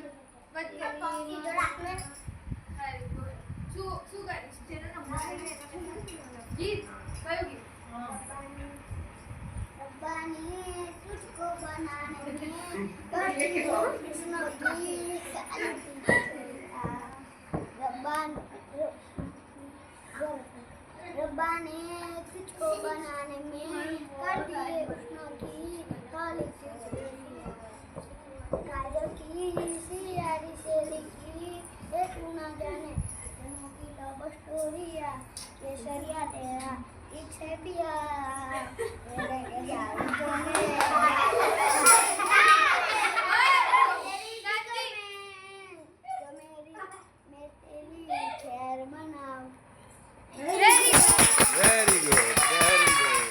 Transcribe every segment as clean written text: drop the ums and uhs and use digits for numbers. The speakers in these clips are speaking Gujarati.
तुझको बनाने रब्बा ने तुझको बनाने में कर दिए हुस्नों की काली काजल की सियारी से लिखी ये तू ना जाने दोनों की लव स्टोरिया ये शरिया तेरा पीछे पिया Very good, very good.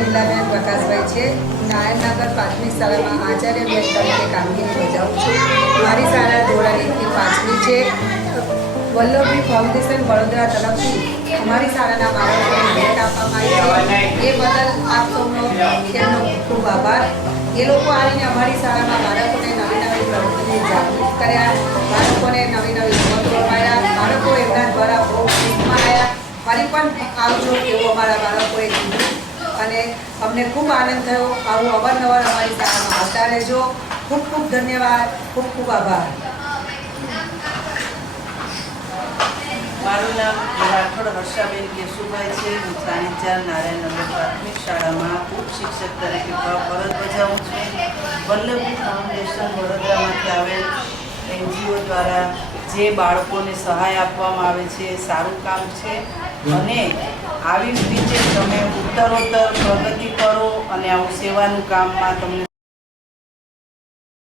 Lilaben Prakashbhai છે. નારાયણનગર પ્રાથમિક શાળામાં આચાર્ય બેન તરીકે કામગીરી બજાવું છું. મારી શાળા ધોરણ 1 થી 5ની છે. વલ્લભી ફાઉન્ડેશન વડોદરા તરફથી અમારી શાળાના બાળકોને ભેટ આપવામાં આવી છે. એ બદલ આપ સૌનો તેમનો ખૂબ આભાર. એ લોકો આવીને અમારી શાળામાં બાળકોને નવી નવી પ્રવૃત્તિને જાગૃત કર્યા, બાળકોને નવી નવી રમતો રમાડ્યા, બાળકો એમના દ્વારા બહુ શીખમાં આવ્યા. ફરી પણ આવજો એવું અમારા બાળકોએ કીધું અને અમને ખૂબ આનંદ થયો. આવું અવારનવાર અમારી શાળામાં આવતા રહેજો. ખૂબ ખૂબ ધન્યવાદ, ખૂબ ખૂબ આભાર. મારું નામ રાઠોડ હર્ષાબેન કેશુભાઈ છે. હું સાનિધ્ય નારાયણનગર પ્રાથમિક શાળામાં ઉપશિક્ષક તરીકે ફરજ બજાવું છું. વલ્લભી ફાઉન્ડેશન વડોદરામાંથી આવેલ NGO દ્વારા જે બાળકોને સહાય આપવામાં આવે છે એ સારું કામ છે અને આવી રીતે તમે ઉત્તરોત્તર પ્રગતિ કરો અને આવું સેવાનું કામમાં તમને